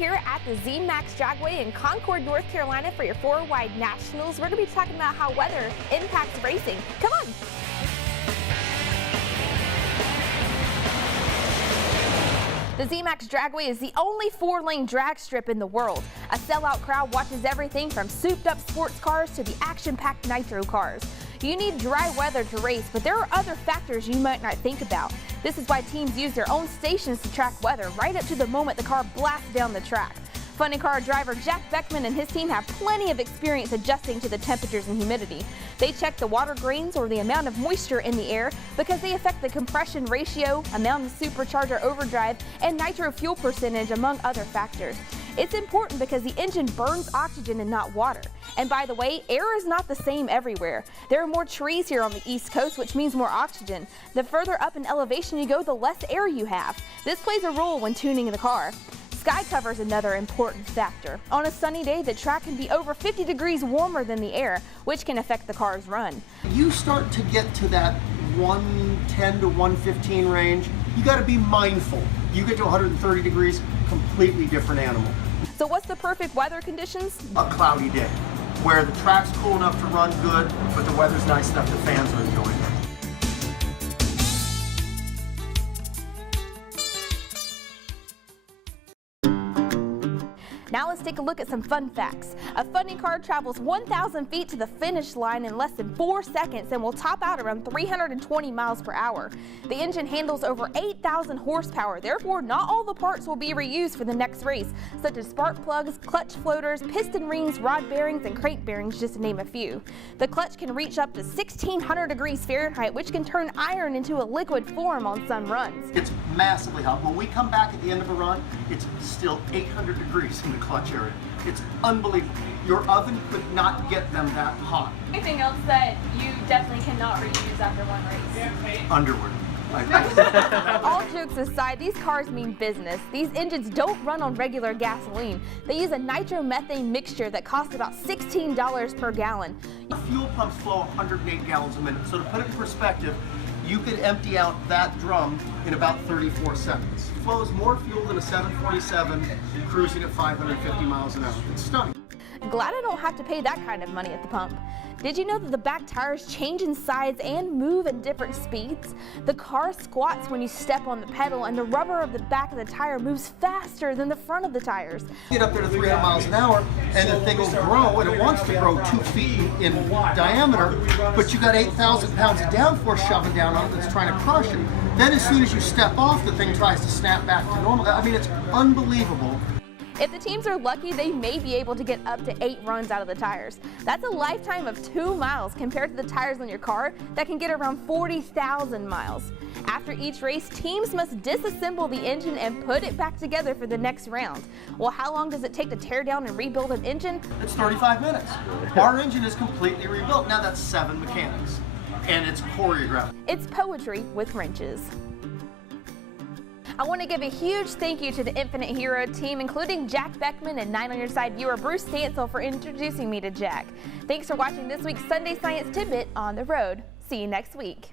here at the Z-Max Dragway in Concord, North Carolina for your 4-Wide Nationals. We're going to be talking about how weather impacts racing. Come on! The Z-Max Dragway is the only 4-lane drag strip in the world. A sellout crowd watches everything from souped-up sports cars to the action-packed nitro cars. You need dry weather to race, but there are other factors you might not think about. This is why teams use their own stations to track weather right up to the moment the car blasts down the track. Funny car driver Jack Beckman and his team have plenty of experience adjusting to the temperatures and humidity. They check the water grains or the amount of moisture in the air because they affect the compression ratio, amount of supercharger overdrive, and nitro fuel percentage, among other factors. It's important because the engine burns oxygen and not water. And by the way, air is not the same everywhere. There are more trees here on the East Coast, which means more oxygen. The further up in elevation you go, the less air you have. This plays a role when tuning the car. Sky cover is another important factor. On a sunny day, the track can be over 50 degrees warmer than the air, which can affect the car's run. You start to get to that 110 to 115 range, you got to be mindful. You get to 130 degrees, completely different animal. So what's the perfect weather conditions? A cloudy day, where the track's cool enough to run good, but the weather's nice enough the fans are enjoying it. Now let's take a look at some fun facts. A funny car travels 1,000 feet to the finish line in less than 4 seconds and will top out around 320 miles per hour. The engine handles over 8,000 horsepower, therefore not all the parts will be reused for the next race, such as spark plugs, clutch floaters, piston rings, rod bearings, and crank bearings, just to name a few. The clutch can reach up to 1,600 degrees Fahrenheit, which can turn iron into a liquid form on some runs. It's massively hot. When we come back at the end of a run, it's still 800 degrees in the clutch area. It's unbelievable. Your oven could not get them that hot. Anything else that you definitely cannot reuse after one race? Underwear. All jokes aside, these cars mean business. These engines don't run on regular gasoline. They use a nitromethane mixture that costs about $16 per gallon. Fuel pumps flow 108 gallons a minute. So to put it in perspective, you could empty out that drum in about 34 seconds. It flows more fuel than a 747 cruising at 550 miles an hour. It's stunning. Glad I don't have to pay that kind of money at the pump. Did you know that the back tires change in size and move at different speeds? The car squats when you step on the pedal, and the rubber of the back of the tire moves faster than the front of the tires. Get up there to 300 miles an hour, and the thing will grow, and it wants to grow 2 feet in diameter, but you got 8,000 pounds of downforce shoving down on it that's trying to crush it. Then as soon as you step off, the thing tries to snap back to normal. I mean, it's unbelievable. If the teams are lucky, they may be able to get up to 8 runs out of the tires. That's a lifetime of 2 miles compared to the tires on your car that can get around 40,000 miles. After each race, teams must disassemble the engine and put it back together for the next round. Well, how long does it take to tear down and rebuild an engine? It's 35 minutes. Our engine is completely rebuilt. Now that's 7 mechanics, and it's choreographed. It's poetry with wrenches. I want to give a huge thank you to the Infinite Hero team, including Jack Beckman and 9 on Your Side viewer Bruce Stansel for introducing me to Jack. Thanks for watching this week's Sunday Science Tidbit on the Road. See you next week.